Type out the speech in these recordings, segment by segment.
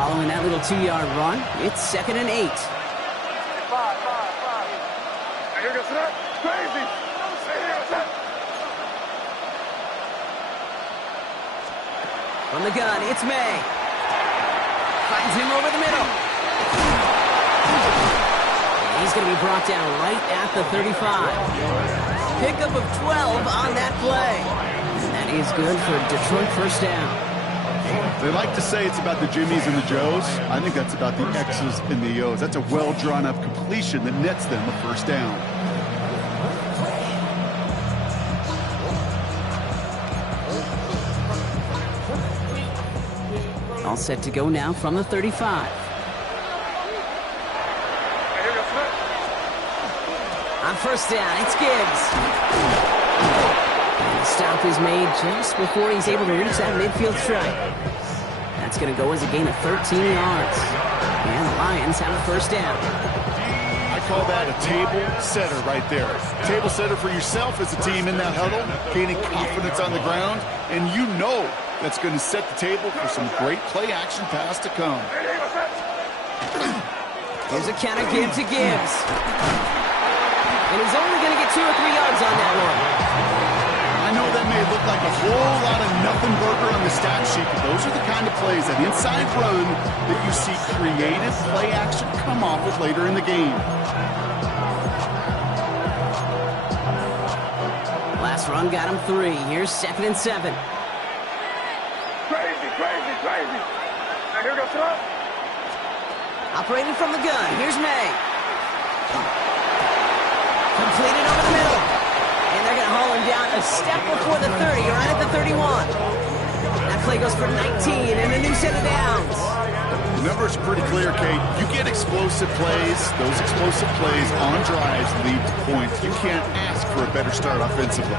Following that little 2-yard run, it's 2nd and 8. Here goes that. Crazy. From the gun, it's May. Finds him over the middle. He's going to be brought down right at the 35. Pickup of 12 on that play. And that is good for Detroit first down. They like to say it's about the Jimmies and the Joes. I think that's about the X's and the O's. That's a well-drawn-up completion that nets them a first down. All set to go now from the 35. On first down, it's Gibbs. And the stop is made just before he's able to reach that midfield strike. That's going to go as a gain of 13 yards. And the Lions have a first down. I call that a table setter right there. Table setter for yourself as a team in that huddle, gaining confidence on the ground, and you know that's going to set the table for some great play-action pass to come. Here's a counter give to Gibbs. And he's only going to get 2 or 3 yards on that one. I know that may look like a whole lot of nothing burger on the stat sheet, but those are the kind of plays, that inside run, that you see creative play action come off with later in the game. Last run got him 3. Here's 2nd and 7. Crazy. Now here goes that. Operating from the gun, here's May. Completed over the middle. And they're going to haul him down a step before the 30, right at the 31. That play goes for 19 and a new set of downs. The numbers are pretty clear, Kate. You get explosive plays. Those explosive plays on drives lead to points. You can't ask for a better start offensively.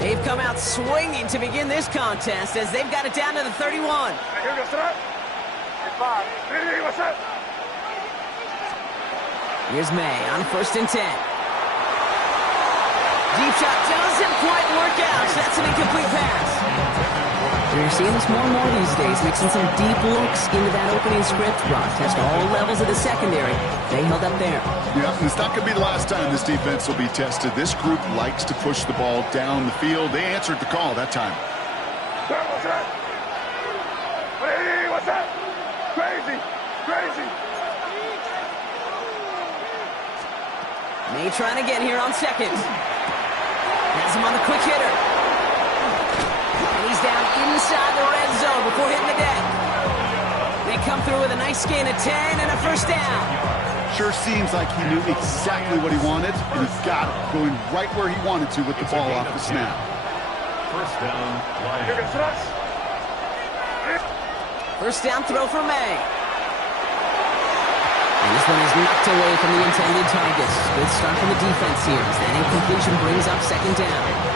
They've come out swinging to begin this contest as they've got it down to the 31. Here goes that. 5. What's that? Here's May on 1st and 10. Deep shot doesn't quite work out. So that's an incomplete pass. You're seeing this more and more these days, mixing some deep looks into that opening script. Rock test all levels of the secondary. They held up there. Yeah, and it's not going to be the last time this defense will be tested. This group likes to push the ball down the field. They answered the call that time. What's that? What's that? Crazy. May trying again here on 2nd. Has him on the quick hitter. And he's down inside the red zone before hitting the deck. They come through with a nice gain of 10 and a first down. Sure seems like he knew exactly what he wanted, and he got it, going right where he wanted to with the ball off the snap. First down, Here goes that. First down throw for May. And this one is knocked away from the intended targets. Good start from the defense here as that incompletion brings up 2nd down.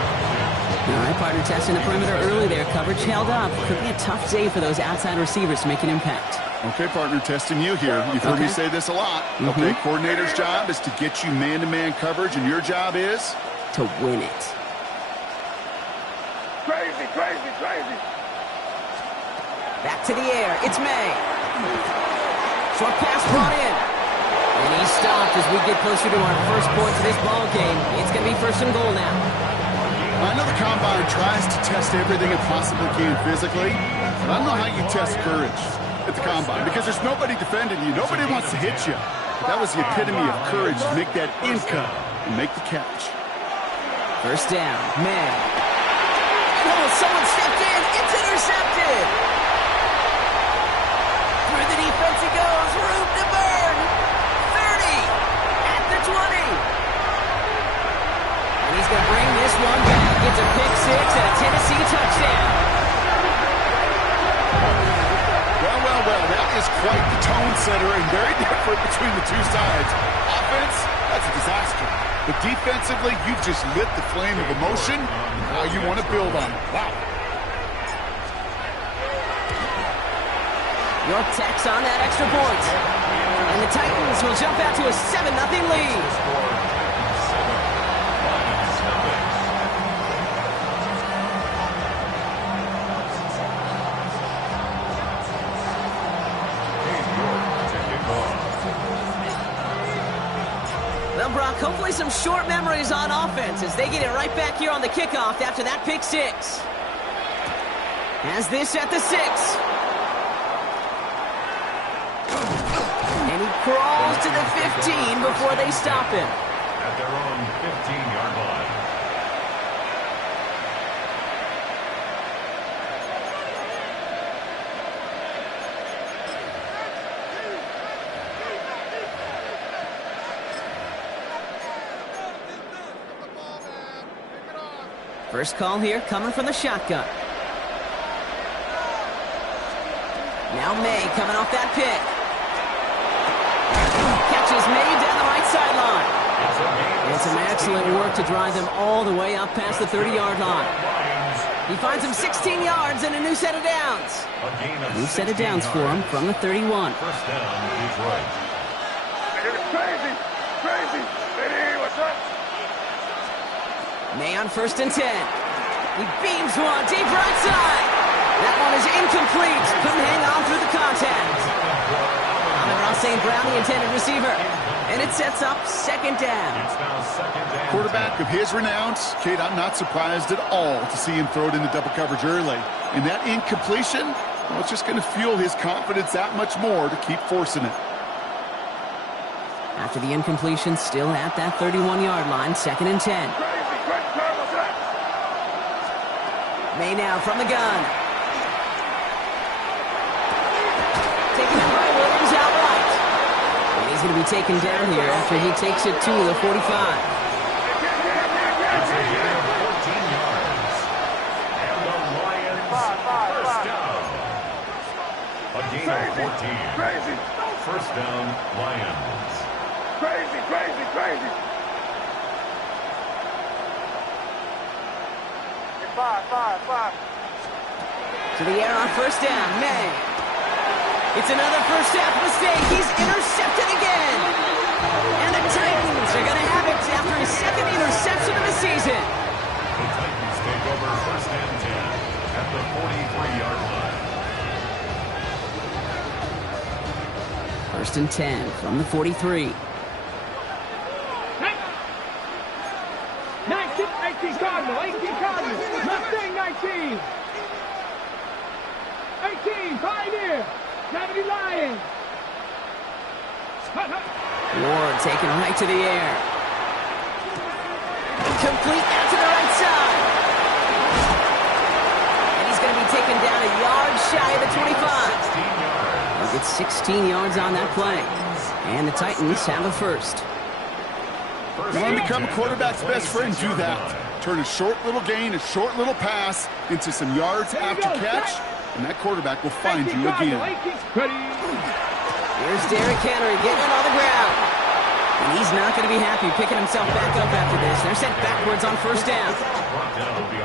All right, partner testing the perimeter early there. Coverage held up. Could be a tough day for those outside receivers to make an impact. Okay, partner, testing you here. You've heard me say this a lot. Okay, coordinator's job is to get you man-to-man coverage, and your job is? To win it. Crazy. Back to the air. It's May. Short pass brought in. And he's stopped as we get closer to our first points of this ball game. It's going to be 1st and goal now. I know the Combine tries to test everything it possibly can physically, but I don't know how you test courage at the Combine because there's nobody defending you. Nobody wants to hit you. But that was the epitome of courage to make that in cut and make the catch. First down, May. Oh, someone stepped in. It's intercepted. Through the defense it goes. Room to burn. 30 at the 20. And he's going to bring this one back. Gets a pick 6 and a Tennessee touchdown. Well, that is quite the tone setter and very different between the two sides. Offense, that's a disaster. But defensively, you've just lit the flame of emotion and how you want to build on it. Wow. York tacks on that extra point. And the Titans will jump out to a 7-0 lead. Well, Brock, hopefully some short memories on offense as they get it right back here on the kickoff after that pick six. Has this at the 6. And he crawls to the 15 before they stop him. At their own 15-yard line. First call here coming from the shotgun. Now May coming off that pick. Catches May down the right sideline. And some excellent work to drive them all the way up past the 30-yard line. He finds him 16 yards and a new set of downs. New set of downs for him from the 31. First down, Detroit. Crazy! Crazy! Hey, what's up? May on 1st and 10. He beams one deep right side. That one is incomplete. Couldn't hang on through the contact. Amon-Ra St. Brown, the intended receiver. And it sets up second down. It's now second down. Quarterback of his renown, Kate, I'm not surprised at all to see him throw it into double coverage early. And that incompletion, well, it's just going to fuel his confidence that much more to keep forcing it. After the incompletion, still at that 31-yard line, 2nd and 10. May now from the gun. Taken in by Williams outright. And he's going to be taken down here after he takes it to the 45. It's a gain of 14 yards. And the Lions first down. A gain of 14. Crazy! First down, Lions. Crazy, crazy, crazy! Five. To the air on first down, May. It's another first half mistake. He's intercepted again. And the Titans are going to have it after his second interception of the season. The Titans take over first and 10 at the 43-yard line. First and 10 from the 43. 18 Cardinal, 18 Cardinal, Mustang 19. 18, Pioneer, 70 Lions. Ward taken right to the air. Complete out to the right side. And he's going to be taken down a yard shy of the 25. He'll get 16 yards on that play. And the Titans have a first. You want to become a quarterback's best friend, do that. Turn a short little gain, a short little pass into some yards after catch, and that quarterback will find you again. Here's Derrick Henry getting it on the ground. And he's not going to be happy picking himself back up after this. They're sent backwards on first down.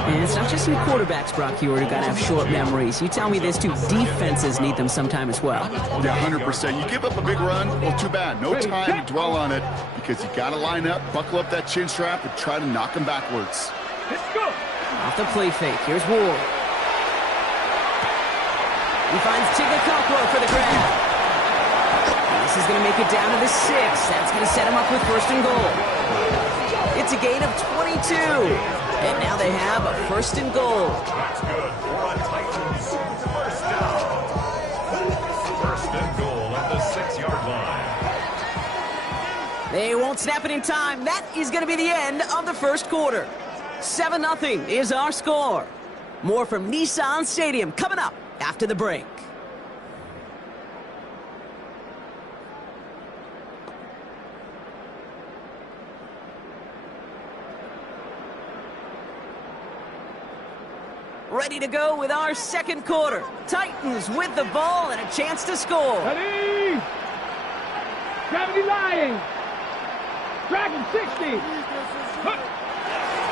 And it's not just some quarterbacks, Brock Huard, who got to have short memories. You tell me this too, defenses need them sometime as well. Yeah, 100%. You give up a big run, well, too bad. No time to dwell on it because you got to line up, buckle up that chin strap, and try to knock them backwards. Let's go. Off the play fake, here's Ward. He finds Tigakokwo for the grab. This is going to make it down to the 6. That's going to set him up with first and goal. It's a gain of 22. And now they have a first and goal. That's good for a Titans first down. First and goal at the 6-yard line. They won't snap it in time. That is going to be the end of the first quarter. 7-0 is our score. More from Nissan Stadium coming up after the break. Ready to go with our second quarter. Titans with the ball and a chance to score. Ready? 70 Lions. Dragon 60.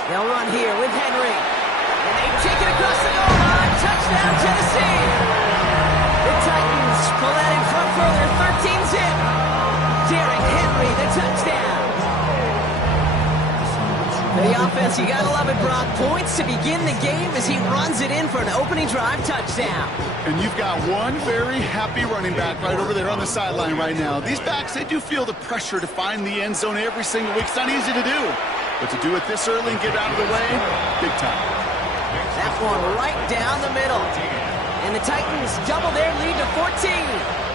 They'll run here with Henry. And they take it across the goal line. Touchdown, Tennessee. The Titans pull that in front further, 13 zip. with a touchdown. For the offense, you gotta love it, Brock. Points to begin the game as he runs it in for an opening drive touchdown. And you've got one very happy running back right over there on the sideline right now. These backs, they do feel the pressure to find the end zone every single week. It's not easy to do. But to do it this early and get out of the way, big time. That one right down the middle. And the Titans double their lead to 14.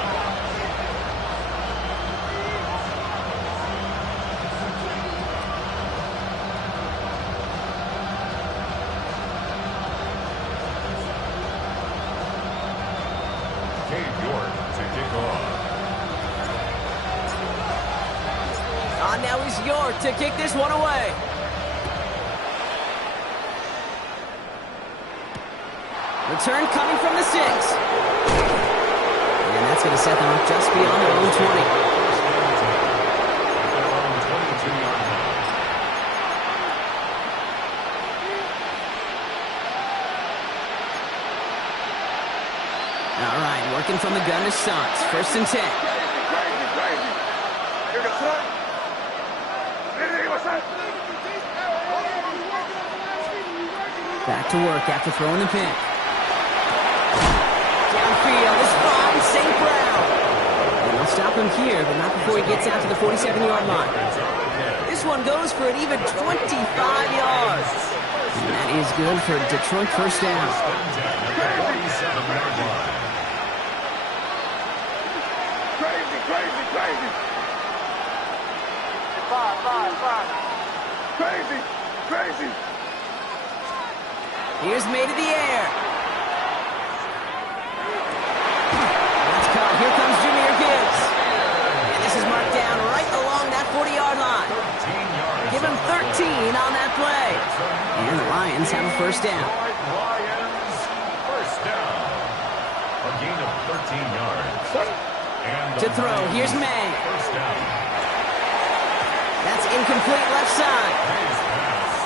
Now he's York to kick this one away. Return coming from the 6. And that's going to set them up just beyond their own 20. All right, working from the gun to Sons. 1st and 10. Back to work after throwing the pick. Downfield is fine, St. Brown. And they'll stop him here, but not before he gets out to the 47-yard line. This one goes for an even 25 yards. And that is good for Detroit first down. Crazy. Here's May to the air. That's caught. Here comes Jahmyr Gibbs. And this is marked down right along that 40-yard line. Give him 13 on that play. And the Lions have a first down. Lions, first down. A gain of 13 yards. To throw, here's May. First down. That's incomplete left side.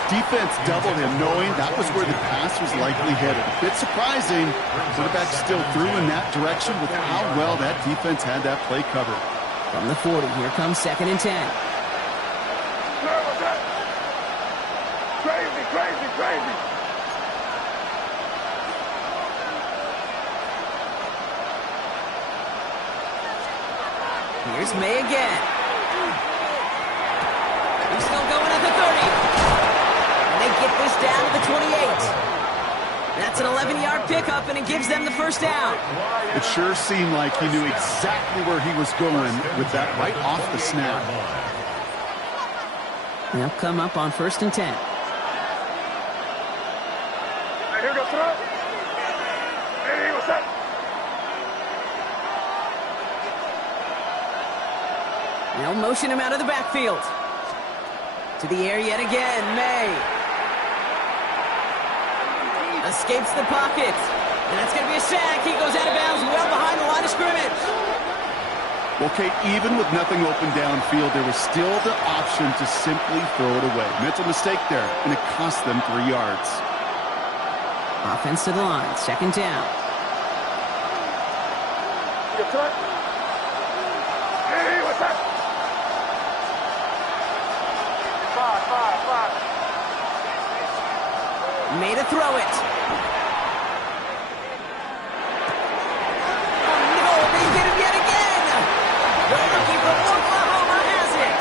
Defense doubled him, knowing that was where the pass was likely headed. A bit surprising. Quarterback still threw in that direction with how well that defense had that play covered. From the 40, here comes 2nd and 10. Crazy. Here's May again. He's still going at the 30. And they get this down to the 28. That's an 11-yard pickup, and it gives them the first down. It sure seemed like he knew exactly where he was going with that right off the snap. They'll come up on 1st and 10. Here goes throw. Hey, what's that? They'll motion him out of the backfield. To the air yet again, May. Escapes the pocket. And that's going to be a sack. He goes out of bounds well behind the line of scrimmage. Okay, even with nothing open downfield, there was still the option to simply throw it away. Mental mistake there, and it cost them 3 yards. Offense to the line, 2nd down. Hey, what's that? Five. Made to throw it. Oh, no, they get him yet again. The rookie from Oklahoma has it.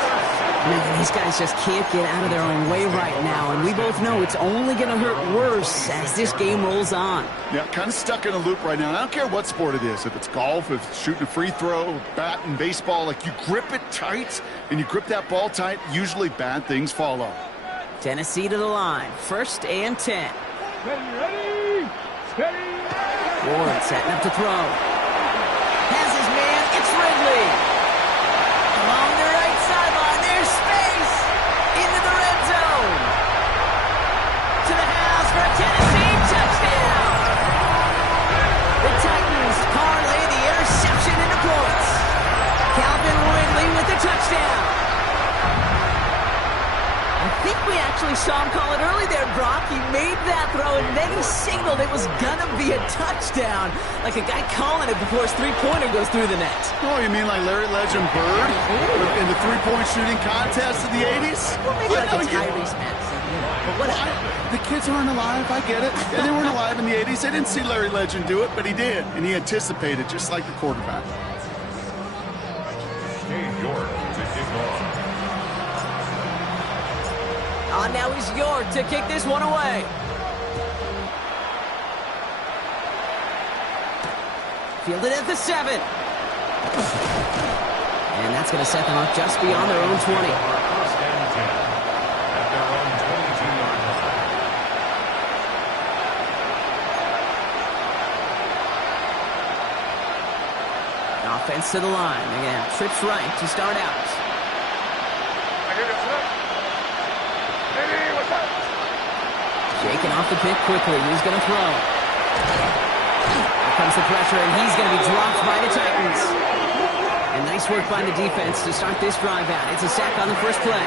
Man, these guys just can't get out of their own way right now, and we both know it's only going to hurt worse as this game rolls on. Yeah, kind of stuck in a loop right now. And I don't care what sport it is. If it's golf, if it's shooting a free throw, bat and baseball, like you grip it tight and you grip that ball tight, usually bad things follow. Tennessee to the line, 1st and 10. Ready. Ward setting up to throw. Has his man, it's Ridley. Along the right sideline, there's space. Into the red zone. To the house for a Tennessee touchdown. The Titans parlay the interception into points. Calvin Ridley with the touchdown. I think we actually saw him call it early there, Brock. He made that throw, and then he signaled it was going to be a touchdown. Like a guy calling it before his three-pointer goes through the net. Oh, you mean like Larry Legend Bird in the three-point shooting contest in the 80s? Well, maybe like a Tyrese Maxey. But whatever. The kids aren't alive, I get it. Yeah, they weren't alive in the 80s. They didn't see Larry Legend do it, but he did. And he anticipated, just like the quarterback. Dave York to kick off. Now is York to kick this one away. Fielded at the 7. And that's going to set them up just beyond their own 20. First and 10 at their own 22-yard line. Offense to the line. Again, trips right to start out. Shaking off the pick quickly. He's going to throw. Here comes the pressure, and he's going to be dropped by the Titans. And nice work by the defense to start this drive out. It's a sack on the first play.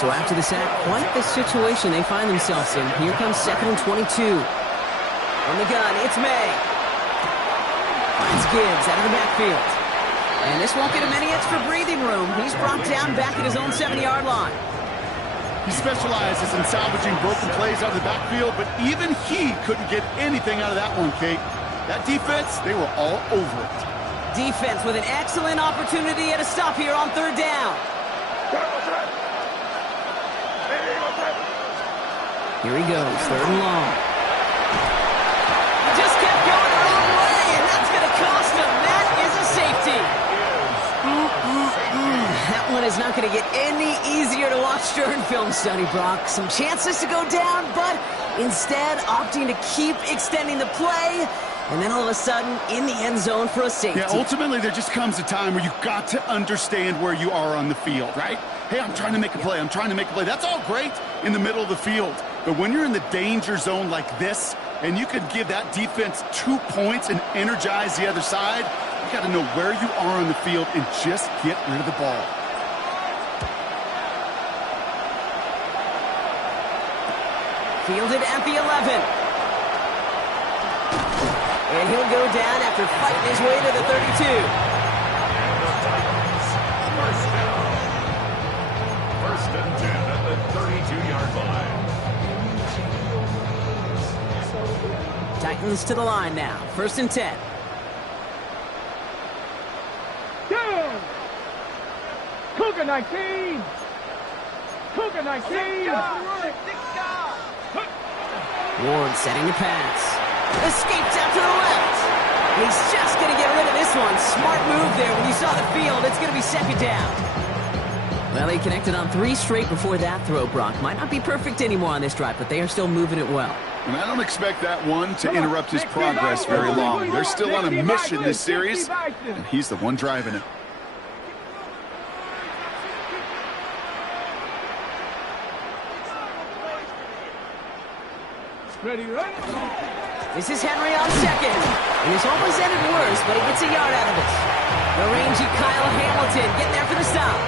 So after the sack, quite the situation they find themselves in. Here comes 2nd and 22. From the gun, it's May. Finds Gibbs out of the backfield. And this won't get him any extra breathing room. He's brought down back at his own 7-yard line. He specializes in salvaging broken plays out of the backfield, but even he couldn't get anything out of that one, Kate. That defense, they were all over it. Defense with an excellent opportunity at a stop here on 3rd down. Here he goes, 3rd and long. Just kept going the wrong way, and that's going to cost him. That is a safety. That one is not going to get any easier to watch during film study, Brock. Some chances to go down, but instead opting to keep extending the play, and then all of a sudden in the end zone for a safety. Yeah, ultimately there just comes a time where you've got to understand where you are on the field, right? Hey, I'm trying to make a play. I'm trying to make a play. That's all great in the middle of the field. But when you're in the danger zone like this, and you can give that defense 2 points and energize the other side, you got to know where you are on the field and just get rid of the ball. Fielded at the 11. And he'll go down after fighting his way to the 32. And the Titans, first down. 1st and 10 at the 32-yard line. Titans to the line now. 1st and 10. Down. Cougar 19. Cougar 19. Ward setting the pass. Escapes out to the left. He's just going to get rid of this one. Smart move there. When you saw the field, it's going to be 2nd down. Well, he connected on 3 straight before that throw, Brock. Might not be perfect anymore on this drive, but they are still moving it well. And I don't expect that one to interrupt his progress very long. They're still on a mission this series, and he's the one driving it. Ready, right? This is Henry on 2nd. And this almost ended worse, but he gets a yard out of it. The rangy Kyle Hamilton getting there for the stop.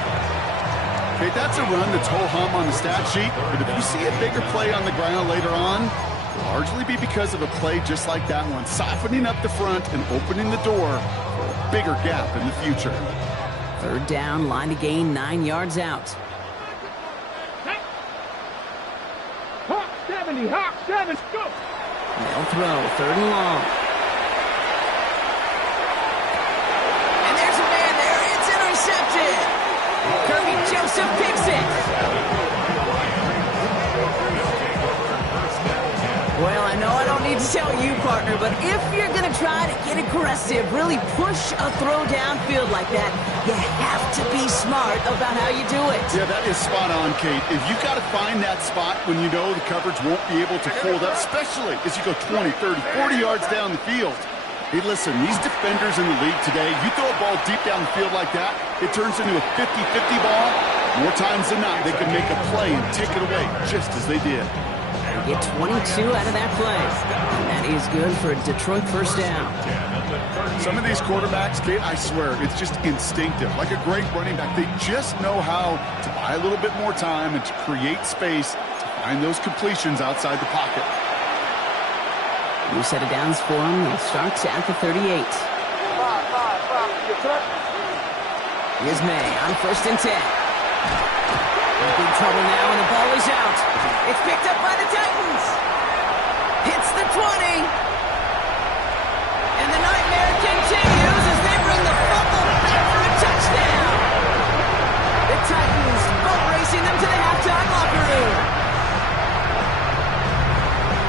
Okay, that's a run that's ho-hum on the stat sheet, but if you see a bigger play on the ground later on, it'll largely be because of a play just like that one, softening up the front and opening the door for a bigger gap in the future. 3rd down, line to gain 9 yards out. Hawk 70, Hawk 7, go! They'll throw, 3rd and long. And there's a man there, it's intercepted! Kirby Joseph picks it! Well, I know I don't need to tell you, partner, but if you're going to try to get aggressive, really push a throw downfield like that, you have to be smart about how you do it. Yeah, that is spot on, Kate. If you got to find that spot when you know the coverage won't be able to hold up, especially as you go 20, 30, 40 yards down the field. Hey, listen, these defenders in the league today, you throw a ball deep down the field like that, it turns into a 50-50 ball. More times than not, they can make a play and take it away, just as they did. They get 22 out of that play. And that is good for a Detroit 1st down. Some of these quarterbacks, Kate, I swear, it's just instinctive. Like a great running back, they just know how to buy a little bit more time and to create space to find those completions outside the pocket. New set of downs for him. He starts at the 38. Here's May on 1st and 10. In big trouble now, and the ball is out. It's picked up by the Titans. Hits the 20. And the nightmare continues as they bring the fumble back for a touchdown. The Titans boat racing them to the halftime locker room.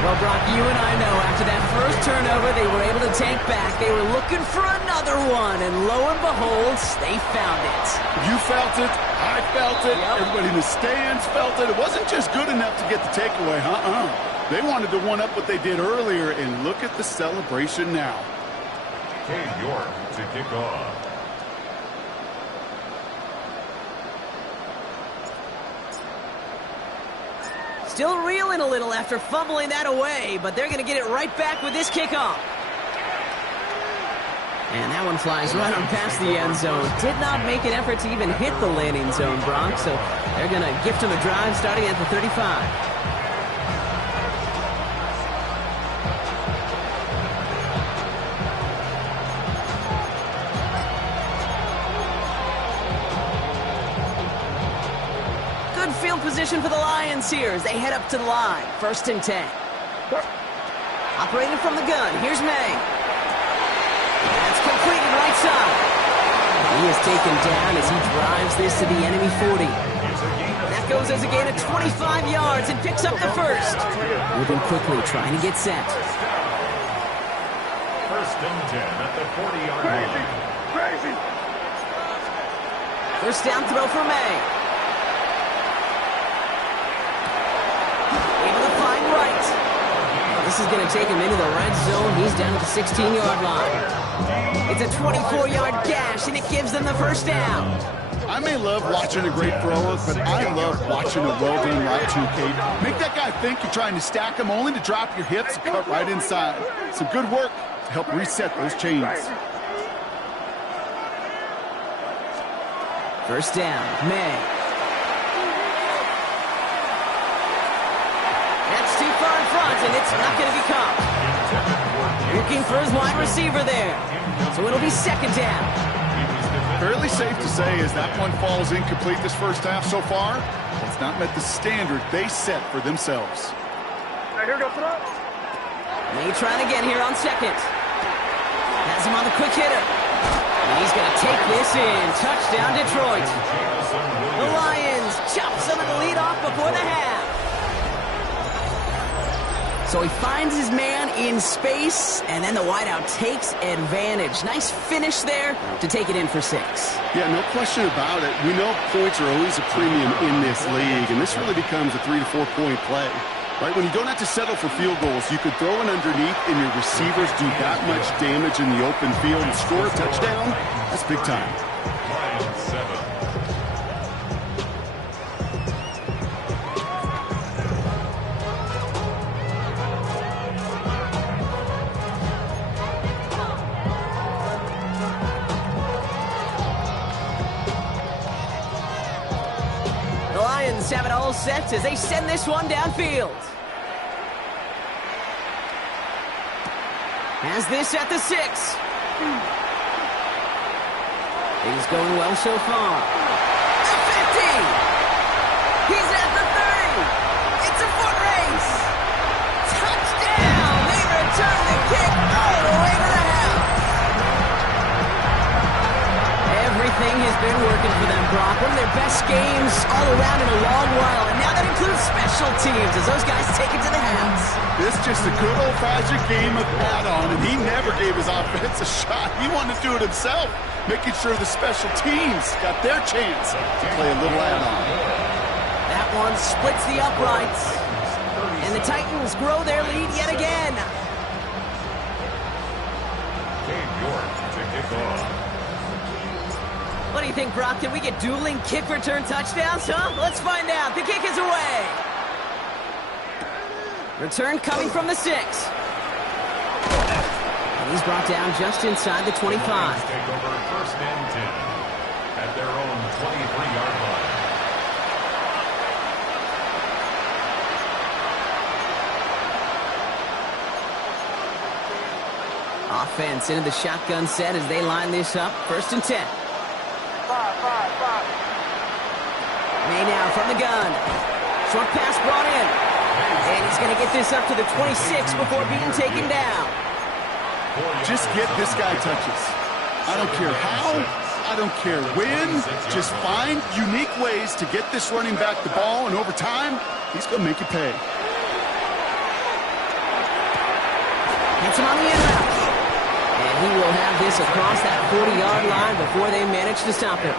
Well, Brock, you and I know after that first turnover, they were able to take back. They were looking for another one, and lo and behold, they found it. You felt it. I felt it. Yep. Everybody in the stands felt it. It wasn't just good enough to get the takeaway. They wanted to one-up what they did earlier, and look at the celebration now. Cade York to kick off. Still reeling a little after fumbling that away, but they're going to get it right back with this kickoff. And that one flies right on past the end zone. Did not make an effort to even hit the landing zone, Brock, so they're going to gift him a drive starting at the 35. Field position for the Lions here as they head up to the line. 1st and 10. Operating from the gun. Here's May. That's completed right side. He is taken down as he drives this to the enemy 40. That goes as a gain of 25 yards and picks up the first. Moving quickly, trying to get set. 1st and 10 at the 40-yard line. Crazy! First down throw for May. This is going to take him into the red zone. He's down at the 16-yard line. It's a 24-yard gash, and it gives them the first down. I may love watching a great thrower, but I love watching a well-done route too, Cade. Make that guy think you're trying to stack him only to drop your hips and cut right inside. Some good work to help reset those chains. First down, May. And it's not going to be caught. Looking for his wide receiver there. So it'll be 2nd down. Fairly safe to say as that one falls incomplete this first half so far, it's not met the standard they set for themselves. Here goes it. May trying again here on 2nd. Has him on the quick hitter. And he's going to take this in. Touchdown, Detroit. The Lions chop some of the lead off before the half. So he finds his man in space, and then the wideout takes advantage. Nice finish there to take it in for 6. Yeah, no question about it. We know points are always a premium in this league, and this really becomes a 3 to 4 point play. Right, when you don't have to settle for field goals, you could throw it underneath, and your receivers do that much damage in the open field and score a touchdown. That's big time. Lions 7. Have it all set as they send this one downfield. Has this at the 6. Things going well so far. The 50. He's at the 30. It's a foot race. Touchdown. They return the kick all the way to the house. Everything has been working for them, Brock. One of their best games all around in a long while. And now that includes special teams as those guys take it to the house. This is just a good old-fashioned game of add-on, and he never gave his offense a shot. He wanted to do it himself, making sure the special teams got their chance to play a little add-on. That one splits the uprights. And the Titans grow their lead yet again. Cade York to kick off. What do you think, Brock? Can we get dueling kick return touchdowns, huh? Let's find out. The kick is away. Return coming from the 6. And he's brought down just inside the 25. Take over 1st and 10 at their own 23-yard line. Offense into the shotgun set as they line this up. 1st and 10. May now from the gun. Short pass brought in. And he's going to get this up to the 26 before being taken down. Just get this guy touches. I don't care how, I don't care when. Just find unique ways to get this running back the ball, and over time, he's going to make you pay. Hits him on the in route. And he will have this across that 40-yard line before they manage to stop him.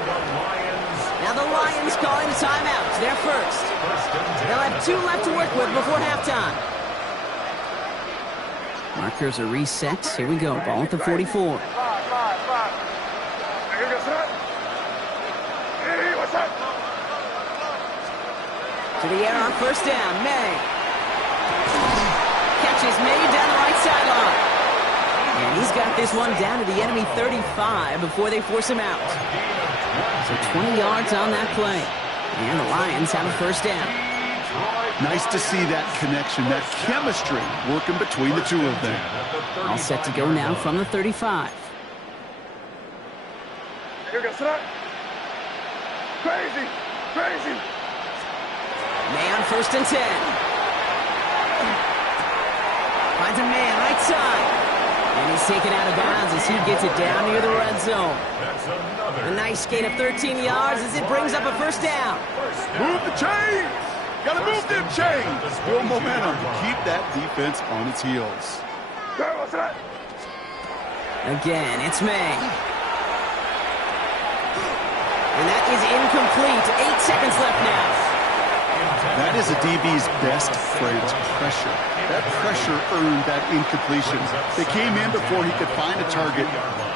Now the Lions calling a timeout. They're first. They'll have 2 left to work with before halftime. Markers are reset. Here we go. Ball at the 44. To the air on first down. May. Catches May down the right sideline. And he's got this one down to the enemy 35 before they force him out. So 20 yards on that play. And the Lions have a first down. Nice to see that connection, that chemistry working between the two of them. All set to go now from the 35. Crazy! Crazy! May on first and 10. Finds a man right side. And he's taken out of bounds as he gets it down near the red zone. A nice gain of 13 yards as it brings up a first down. Move the chains! Gotta move them chains! Build momentum to keep that defense on its heels. Again, it's May. And that is incomplete. 8 seconds left now. That is a DB's best phrase, pressure. That pressure earned that incompletion. They came in before he could find a target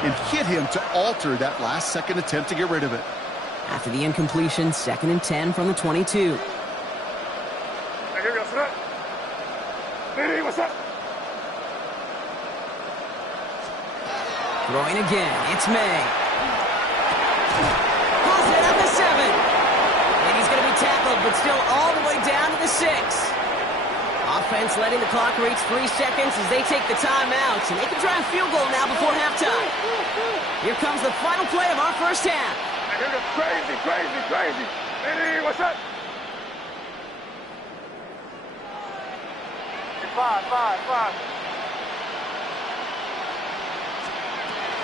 and hit him to alter that last-second attempt to get rid of it. After the incompletion, 2nd and 10 from the 22. Throwing again, it's May. Pulls it up to 7. And he's going to be tackled, but still all the way down to the 6. Offense letting the clock reach 3 seconds as they take the timeouts, and they can try a field goal now before halftime. Here comes the final play of our first half. Crazy, crazy, crazy. Hey, what's up? 5.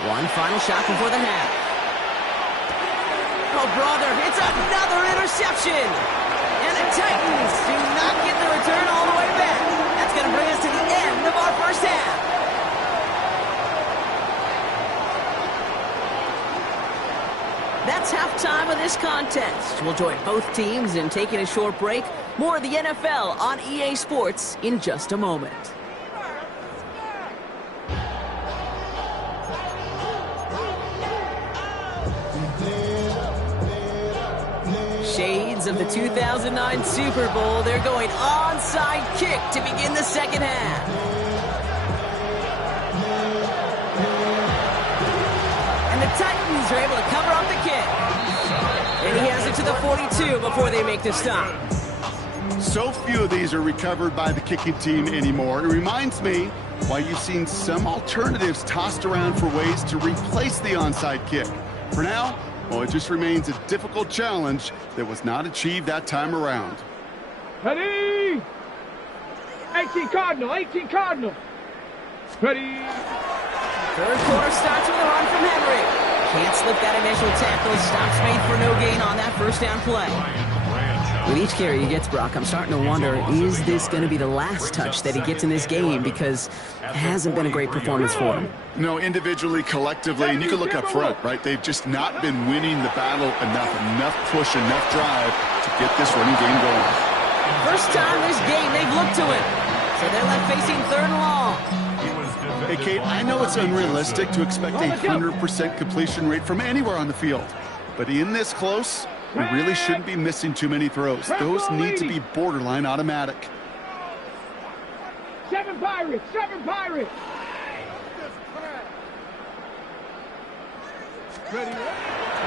One final shot before the half. Oh, brother, it's another interception. And the Titans do not get the return all the way back. That's going to bring us to the end of our first half. That's halftime of this contest. We'll join both teams in taking a short break. More of the NFL on EA Sports in just a moment. Shades of the 2009 Super Bowl. They're going onside kick to begin the second half. And the Titans are able to cover up the kick. And he has it to the 42 before they make the stop. So few of these are recovered by the kicking team anymore. It reminds me why you've seen some alternatives tossed around for ways to replace the onside kick. For now, well, it just remains a difficult challenge that was not achieved that time around. Ready? 18 Cardinal. Ready? Third quarter starts with a run from Henry. Can't slip that initial tackle. Stops made for no gain on that first down play. With each carry he gets, Brock, I'm starting to wonder, is this going to be the last touch that he gets in this game? Because it hasn't been a great performance for him. No, individually, collectively, and you can look up front, right? They've just not been winning the battle enough push, enough drive to get this running game going. First time this game they've looked to him. So they're left facing 3rd and long. Hey, Kate, I know it's unrealistic to expect a 100% completion rate from anywhere on the field. But in this close, we really shouldn't be missing too many throws. Those need to be borderline automatic. 7 Pirates.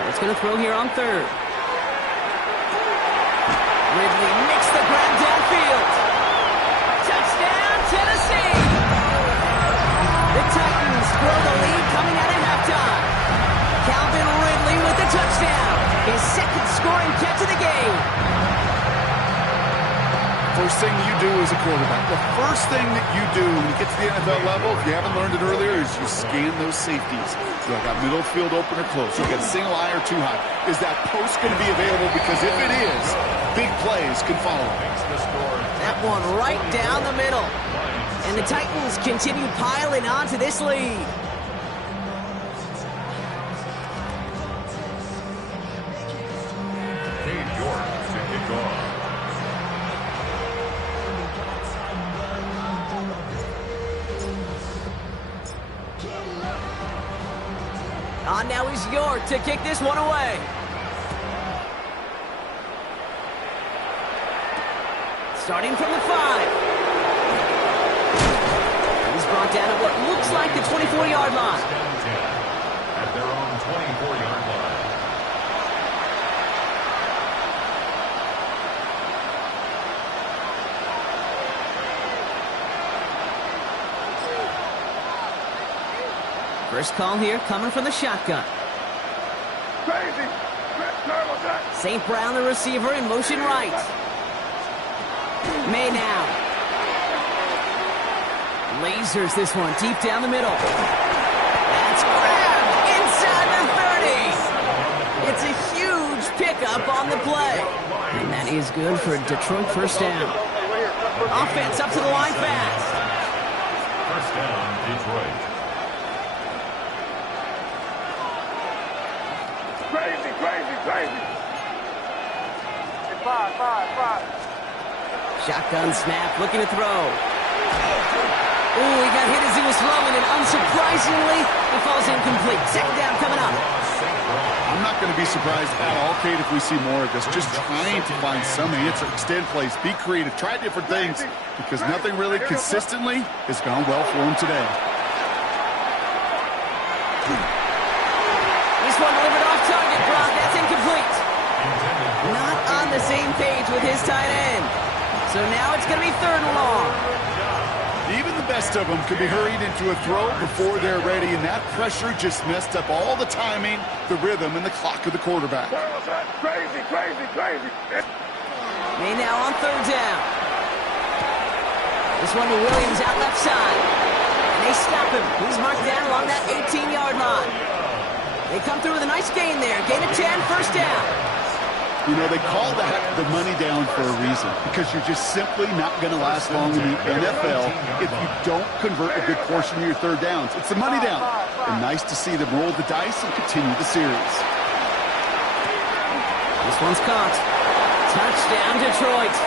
It's going to throw here on 3rd. Ridley makes the grab downfield. Touchdown, Tennessee! The Titans grow the lead coming out of halftime. Calvin Ridley with the touchdown. His 2nd scoring get to the game. First thing you do as a quarterback, the first thing that you do when you get to the NFL level, if you haven't learned it earlier, is you scan those safeties. Do I got middle field open or close? You got single high or too high? Is that post going to be available? Because if it is, big plays can follow. That one right down the middle. And the Titans continue piling onto this lead. Cade York to kick off. On now is York to kick this one away. Starting from the 5. He's brought down at what looks like the 24-yard line. At their own 24-yard line. First call here coming from the shotgun. Crazy. St. Brown, the receiver, in motion right. May now. Lasers this one deep down the middle. That's grabbed inside the 30. It's a huge pickup on the play. And that is good for Detroit first down. Offense up to the line fast. First down, Detroit. Crazy. 5. Shotgun snap, looking to throw. Ooh, he got hit as he was throwing, and unsurprisingly, it falls incomplete. Second down coming up. I'm not going to be surprised at all, Kate, if we see more of this. Just trying to find some answer, extend plays, be creative, try different things, because nothing really consistently has gone well for him today. This one delivered off target, Brock. That's incomplete. Not on the same page with his tight end. So now it's going to be 3rd and long. Even the best of them could be hurried into a throw before they're ready, and that pressure just messed up all the timing, the rhythm, and the clock of the quarterback. Crazy. May now on 3rd down. This one to Williams out left side. And they stop him. He's marked down along that 18-yard line. They come through with a nice gain there. Gain of 10, first down. You know, they call that the money down for a reason, because you're just simply not going to last long in the NFL if you don't convert a good portion of your 3rd downs. It's the money down. And nice to see them roll the dice and continue the series. This one's caught. Touchdown, Detroit.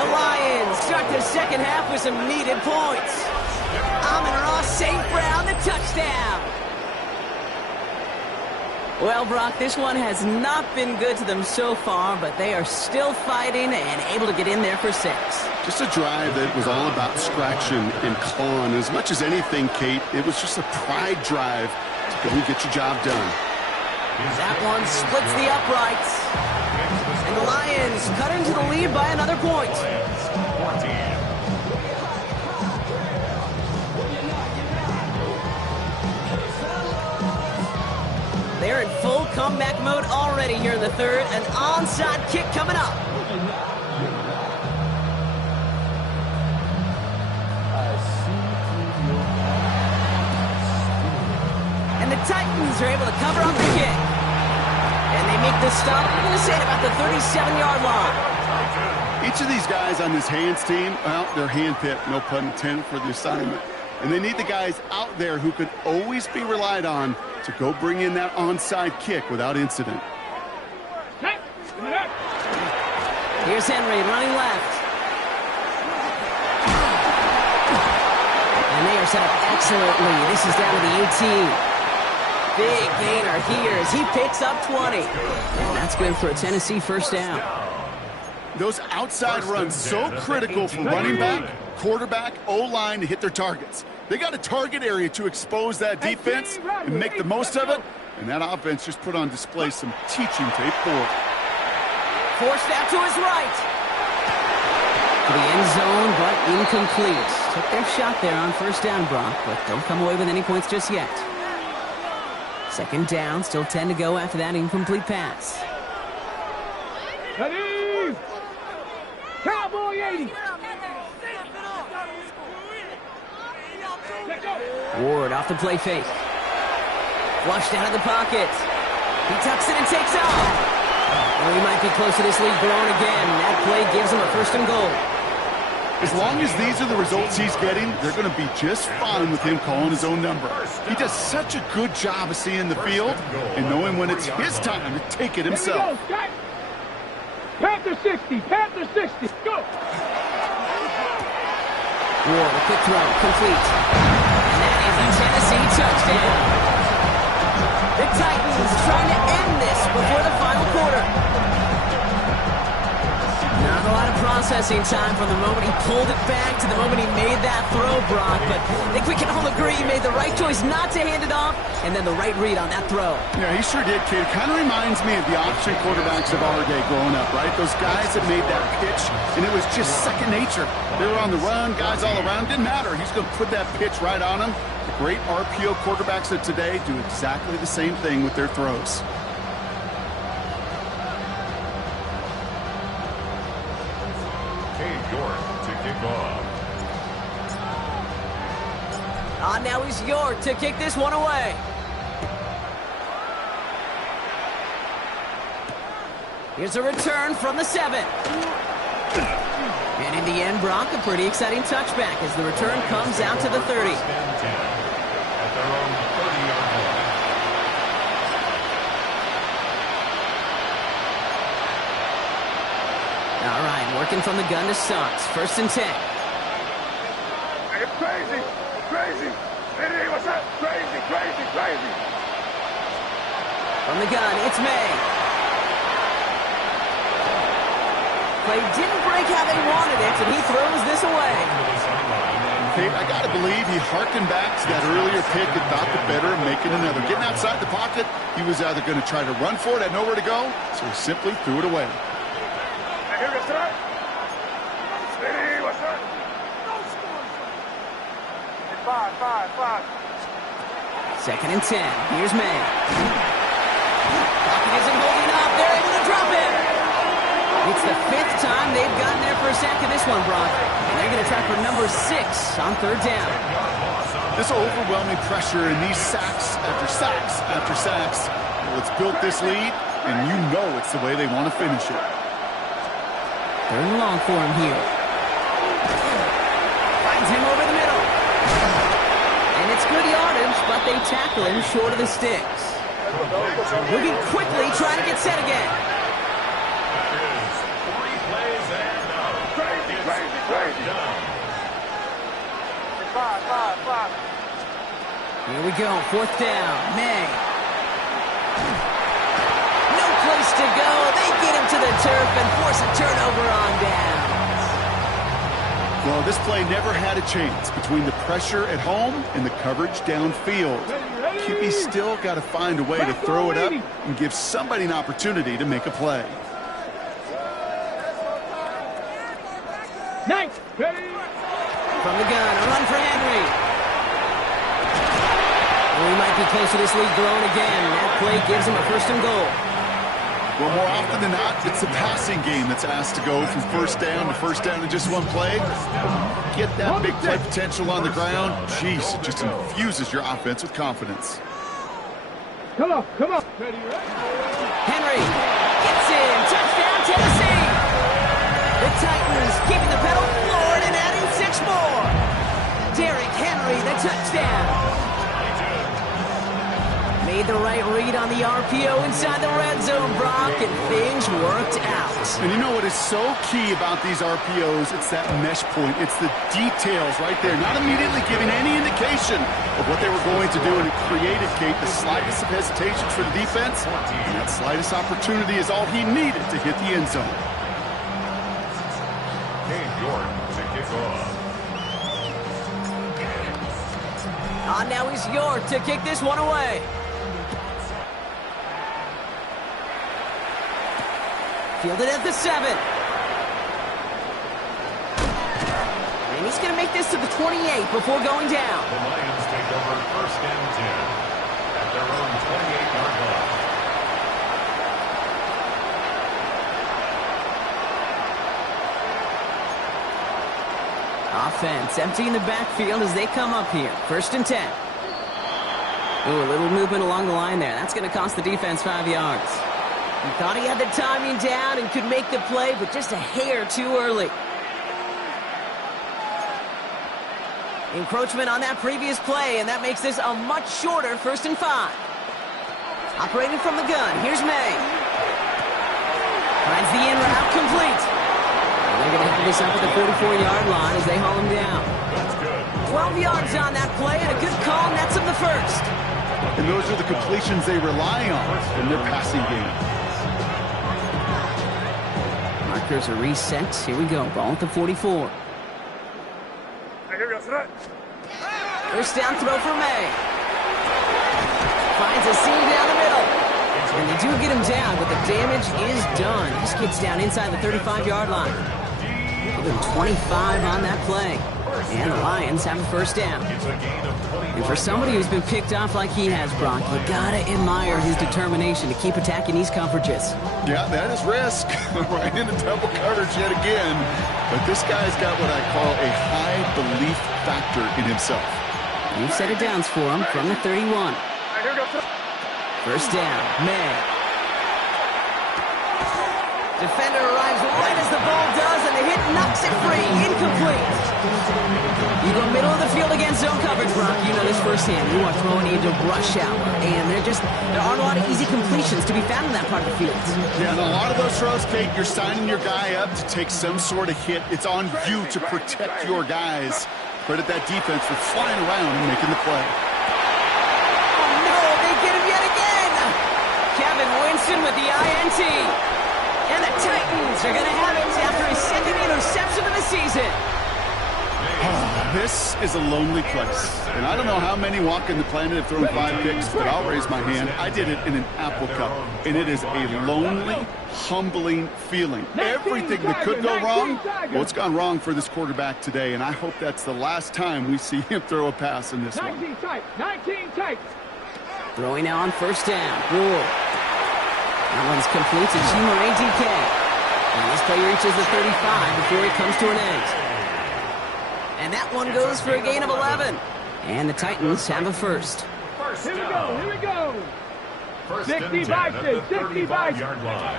The Lions start the second half with some needed points. Amon-Ra St. Brown, the touchdown. Well, Brock, this one has not been good to them so far, but they are still fighting and able to get in there for 6. Just a drive that was all about scratching and clawing. As much as anything, Kate, it was just a pride drive to go and get your job done. That one splits the uprights. And the Lions cut into the lead by another point. 14. They're in full comeback mode already here in the 3rd. An onside kick coming up. And the Titans are able to cover up the kick. And they make the stop, I'm going to say, about the 37-yard line. Each of these guys on this hands team, well, they're hand-picked, no pun intended, for the assignment. And they need the guys out there who can always be relied on to go bring in that onside kick without incident. Here's Henry running left. And they are set up excellently. This is down to the 18. Big gainer here as he picks up 20. And that's good for a Tennessee first down. Those outside runs so critical for running back, quarterback, O-line to hit their targets. They got a target area to expose that defense and make the most of it, and that offense just put on display some teaching tape for it. Forced out to his right. To the end zone, but incomplete. Took their shot there on first down, Brock, but don't come away with any points just yet. Second down, still 10 to go after that incomplete pass. Ready? Cowboy 80. Ward off the play fake. Flushed out of the pocket. He tucks it and takes off. Well, he might be close to this lead growing again. That play gives him a 1st and goal. As long as these are the results he's getting, they're going to be just fine with him calling his own number. He does such a good job of seeing the field and knowing when it's his time to take it himself. Panther 60, Panther 60, go! Ward, a quick throw, complete. And that is a Tennessee touchdown. The Titans trying to end this before the final quarter. Not a lot of processing time from the moment he pulled it back to the moment he made that throw, Brock. But I think we can all agree he made the right choice not to hand it off, and then the right read on that throw. Yeah, he sure did, kid. Kind of reminds me of the option quarterbacks of our day growing up, right? Those guys that made that pitch, and it was just second nature. They were on the run, guys all around. Didn't matter. He's going to put that pitch right on them. The great RPO quarterbacks of today do exactly the same thing with their throws. To kick off. Now he's York to kick this one away. Here's a return from the 7. And in the end, Brock, a pretty exciting touchback as the return comes out to the 30. At their own 30-yard line. All right, working from the gun to Suggs. 1st and 10. It's crazy, crazy. Hey, what's up? Crazy, crazy, crazy. From the gun, it's May. Play didn't break how they wanted it, and he throws this away. Hey, I got to believe he harkened back to that earlier pick and thought the better of making another. Getting outside the pocket, he was either going to try to run for it, had nowhere to go, so he simply threw it away. Here we go, Steady, what's up? Five. 2nd and 10. Here's May. Pocket isn't holding up. They're able to drop it. It's the 5th time they've gotten there for a sack in this one, Brock. And they're going to try for number 6 on 3rd down. This overwhelming pressure and these sacks after sacks after sacks, well, it's built this lead, and you know it's the way they want to finish it. 3rd and long for him here. Finds him over the middle. And it's good yardage, but they tackle him short of the sticks. Moving quickly, trying to get set again. Crazy. Five. Here we go, 4th down. May. No place to go. They get him to the turf and force a turnover on downs. Well, this play never had a chance between the pressure at home and the coverage downfield. QB still got to find a way to throw it up and give somebody an opportunity to make a play. Nice. Ready. From the gun, a run for Henry. Well, he might be close to this lead growing again. That play gives him a 1st and goal. Well, more often than not, it's the passing game that's asked to go from 1st down to 1st down in just one play. Get that big play potential on the ground. Jeez, it just infuses your offense with confidence. Come on. Henry gets in. Touchdown, Tennessee. The Titans keeping the pedal forward and adding 6 more. Derrick Henry, the touchdown. Made the right read on the RPO inside the red zone, Brock, and things worked out. And you know what is so key about these RPOs? It's that mesh point. It's the details right there. Not immediately giving any indication of what they were going to do, and it created, Kate, the slightest of hesitations for the defense. And that slightest opportunity is all he needed to hit the end zone. York to kick off. Now he's York to kick this one away. Fielded at the 7. And he's going to make this to the 28 before going down. The Lions take over 1st and 10 at their own 28-yard line. Offense emptying the backfield as they come up here. 1st and 10. Ooh, a little movement along the line there. That's going to cost the defense 5 yards. He thought he had the timing down and could make the play, but just a hair too early. Encroachment on that previous play, and that makes this a much shorter 1st and 5. Operating from the gun, here's May. Finds the in route complete. And they're going to have this up at the 44-yard line as they haul him down. 12 yards on that play, and a good call nets him the 1st. And those are the completions they rely on in their passing game. Markers are reset. Here we go. Ball at the 44. First down throw for May. Finds a seam down the middle. And they do get him down, but the damage is done. This kid's down inside the 35-yard line. Give him 25 on that play. And the Lions have a 1st down. And for somebody who's been picked off like he has, Brock, you gotta admire his determination to keep attacking these coverages. Yeah, that is risk. Right into double coverage yet again. But this guy's got what I call a high belief factor in himself. New set of downs for him from the 31. 1st down, May. Defender arrives right as the ball does, and the hit knocks it free. Incomplete. You go middle of the field against zone coverage, Brock. You know this firsthand. You are throwing into rush hour, and there aren't a lot of easy completions to be found in that part of the field. Yeah, and a lot of those throws, Kate, you're signing your guy up to take some sort of hit. It's on you to protect your guys. Credit that defense for flying around and making the play. Oh, no, they get him yet again. Kevin Winston with the INT. And the Titans are going to have it after his 2nd interception of the season. This is a lonely place. And I don't know how many walking the planet have thrown 5 picks, but I'll raise my hand. I did it in an Apple Cup. And it is a lonely, humbling feeling. Everything that could go wrong, well, it's gone wrong for this quarterback today. And I hope that's the last time we see him throw a pass in this one. 19 tight. Throwing now on 1st down. Rule. That one's complete to Chimere DK. And this play reaches the 35 before it comes to an end. And that one goes for a gain of 11. And the Titans have a 1st. Here we go. 65, 65-yard line.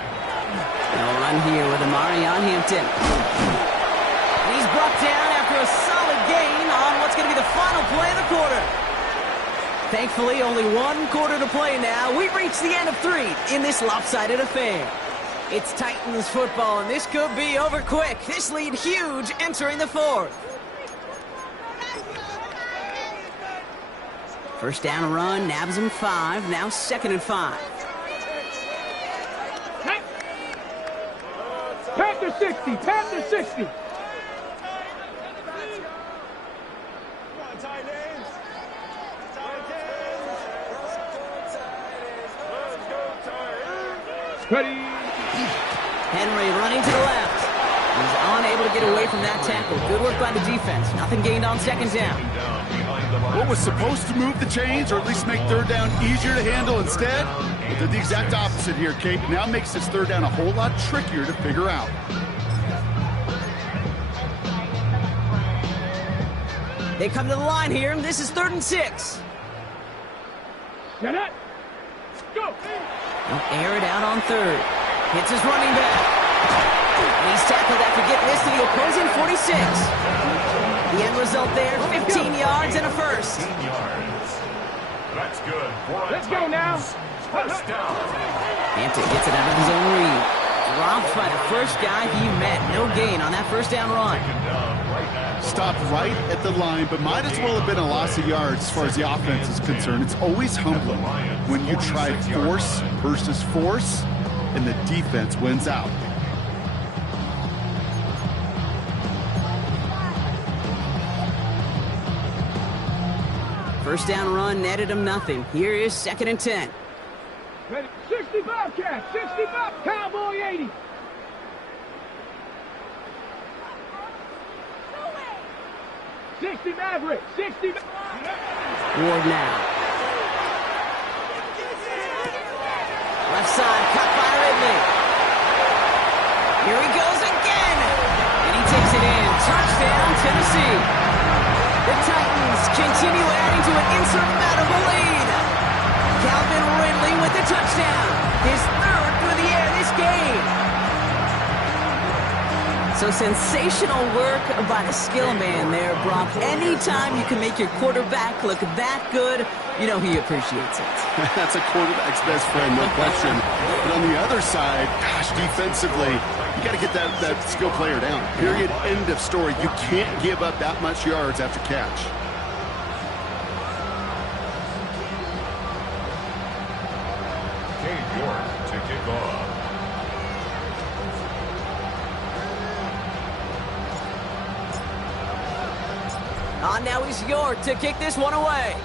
They'll run here with Amari on Hampton. And he's brought down after a solid gain on what's going to be the final play of the quarter. Thankfully, only 1 quarter to play now. We've reached the end of 3 in this lopsided affair. It's Titans football, and this could be over quick. This lead huge entering the 4th. First down run, nabs him 5. Now 2nd and 5. Panther 60, Panther 60. Ready. Henry running to the left. He's unable to get away from that tackle. Good work by the defense. Nothing gained on 2nd down. What was supposed to move the chains, or at least make 3rd down easier to handle instead? But did the exact opposite here, Kate. Now makes this 3rd down a whole lot trickier to figure out. They come to the line here, and this is 3rd and 6. Get it. Go. They'll air it out on 3rd. Hits his running back. And he's tackled after getting this to the opposing 46. The end result there, 15 yards and a 1st. 15 yards. That's good. Let's go now. 1st down. Hampton gets it out of his own read. Dropped by the first guy he met. No gain on that 1st down run. Stopped right at the line, but might as well have been a loss of yards as far as the offense is concerned. It's always humbling when you try force versus force, and the defense wins out. First down run netted him nothing. Here is 2nd and 10. Ready. 65, Cat. 65, Cowboy 80. Maverick. 60. Ward now. Left side, cut by Ridley. Here he goes again. And he takes it in. Touchdown, Tennessee. just continue adding to an insurmountable lead. Calvin Ridley with the touchdown. His third through the air this game. So sensational work by the skill man there, Brock. Anytime you can make your quarterback look that good, you know he appreciates it. That's a quarterback's best friend, no question. But on the other side, gosh, defensively, you got to get that skill player down. Period, end of story. You can't give up that much yards after catch. Cade York to kick off. On now is York to kick this one away.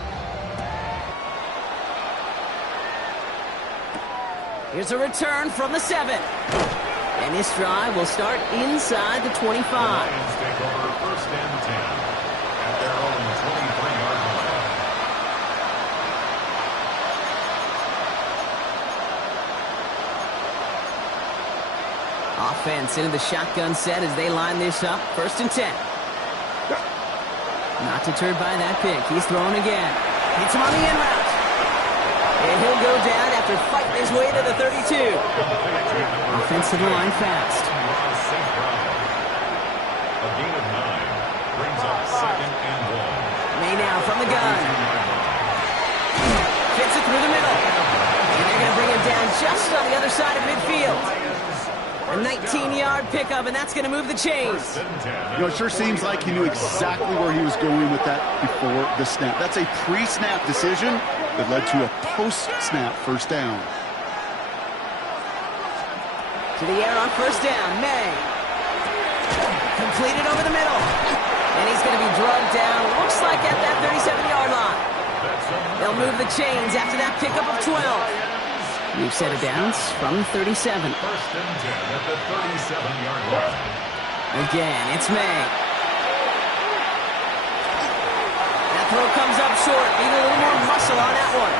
Here's a return from the 7. And this drive will start inside the 25. Lions take over 1st and 10 at their own 23-yard line. Offense into the shotgun set as they line this up. 1st and 10. Not deterred by that pick. He's throwing again. Hits him on the in route. And he'll go down after fighting his way to the 32. Offense to the line fast. A gain of 9 brings up 2nd and 1. May now from the gun. Fits it through the middle. And they're going to bring him down just on the other side of midfield. A 19-yard pickup, and that's going to move the chains. You know, it sure seems like he knew exactly where he was going with that before the snap. That's a pre-snap decision that led to a post-snap 1st down. To the air on 1st down, May. Completed over the middle. And he's going to be drugged down, looks like at that 37-yard line. They'll move the chains after that pickup of 12. New set of downs from 37. 1st and 10 at the 37-yard line. Again, it's May. That throw comes up short. Need a little more muscle on that one.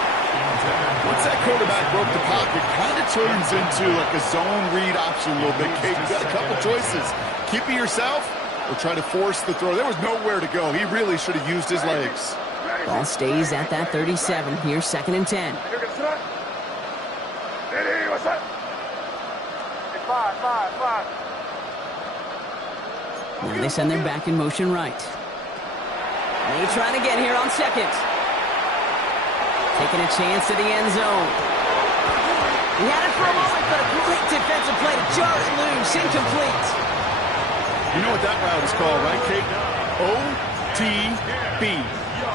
Once that quarterback broke the pocket, kind of turns into like a zone read option a little bit. Kate, you've got a couple choices. Keep it yourself or try to force the throw. There was nowhere to go. He really should have used his legs. Ball stays at that 37. Here's 2nd and 10. What's up? 5. And they send their back in motion right. May trying to get here on 2nd. Taking a chance to the end zone. He had it for a moment, but a great defensive play to jar it loose. Incomplete. You know what that route is called, right, Kate? OTB.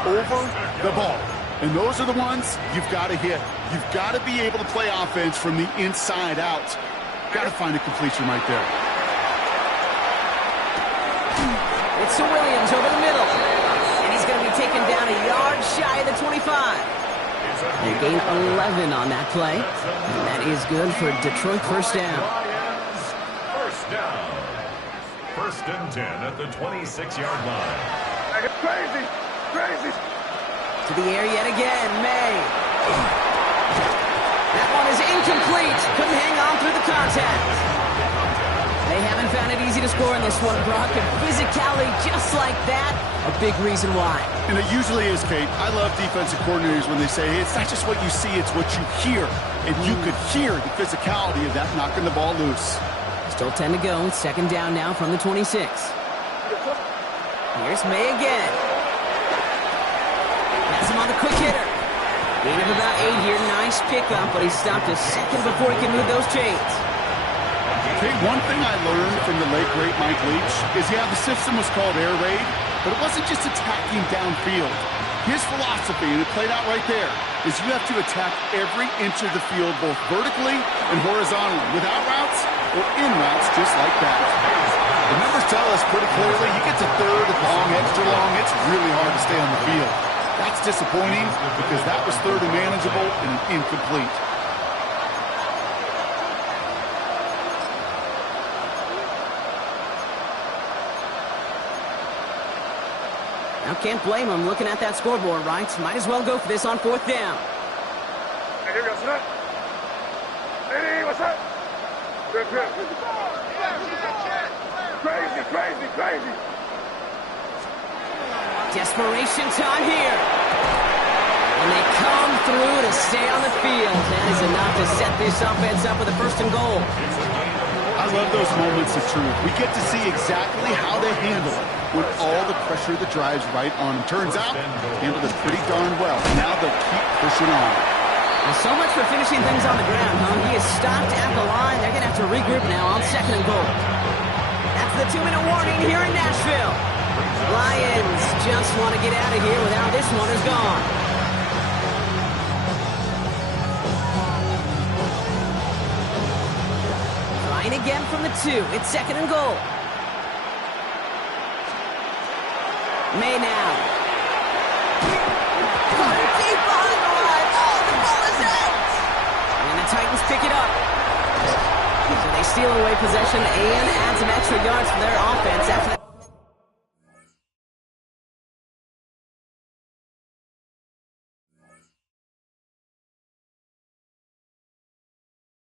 Over the ball. And those are the ones you've got to hit. You've got to be able to play offense from the inside out. Got to find a completion right there. It's to Williams over the middle. And he's going to be taken down a yard shy of the 25. They gain 11 on that play. And that is good for Detroit 1st down. First down. 1st and 10 at the 26-yard line. Crazy. To the air yet again, May. That one is incomplete. Couldn't hang on through the contact. They haven't found it easy to score in this one, Brock. And physicality just like that, a big reason why. And it usually is, Kate. I love defensive coordinators when they say, hey, it's not just what you see, it's what you hear. And you could hear the physicality of that knocking the ball loose. Still 10 to go. 2nd down now from the 26. Here's May again. Has him on the quick hitter. Gain of about 8 here. Nice pickup, but he stopped a second before he can move those chains. Hey, one thing I learned from the late, great Mike Leach is, yeah, the system was called air raid, but it wasn't just attacking downfield. His philosophy, and it played out right there, is you have to attack every inch of the field, both vertically and horizontally, without routes or in routes just like that. The numbers tell us pretty clearly, you get to 3rd and long, extra long, it's really hard to stay on the field. That's disappointing because that was 3rd and manageable and incomplete. Now can't blame him looking at that scoreboard, right? Might as well go for this on 4th down. Hey, what's up? Hey, what's up? Good. Crazy. Desperation time here. And they come through to stay on the field. That is enough to set this offense up with a 1st and goal. I love those moments of truth. We get to see exactly how they handle it when all the pressure that drives right on them. Turns out, handled it pretty darn well. Now they'll keep pushing on. Well, so much for finishing things on the ground, huh? He is stopped at the line. They're going to have to regroup now on 2nd and goal. After the 2-minute warning here in Nashville. Lions just want to get out of here without this one is gone. Trying again from the 2. It's 2nd and goal. May now. Deep behind the line. Oh, the ball is out. And the Titans pick it up. So they steal away possession and add some extra yards for their offense after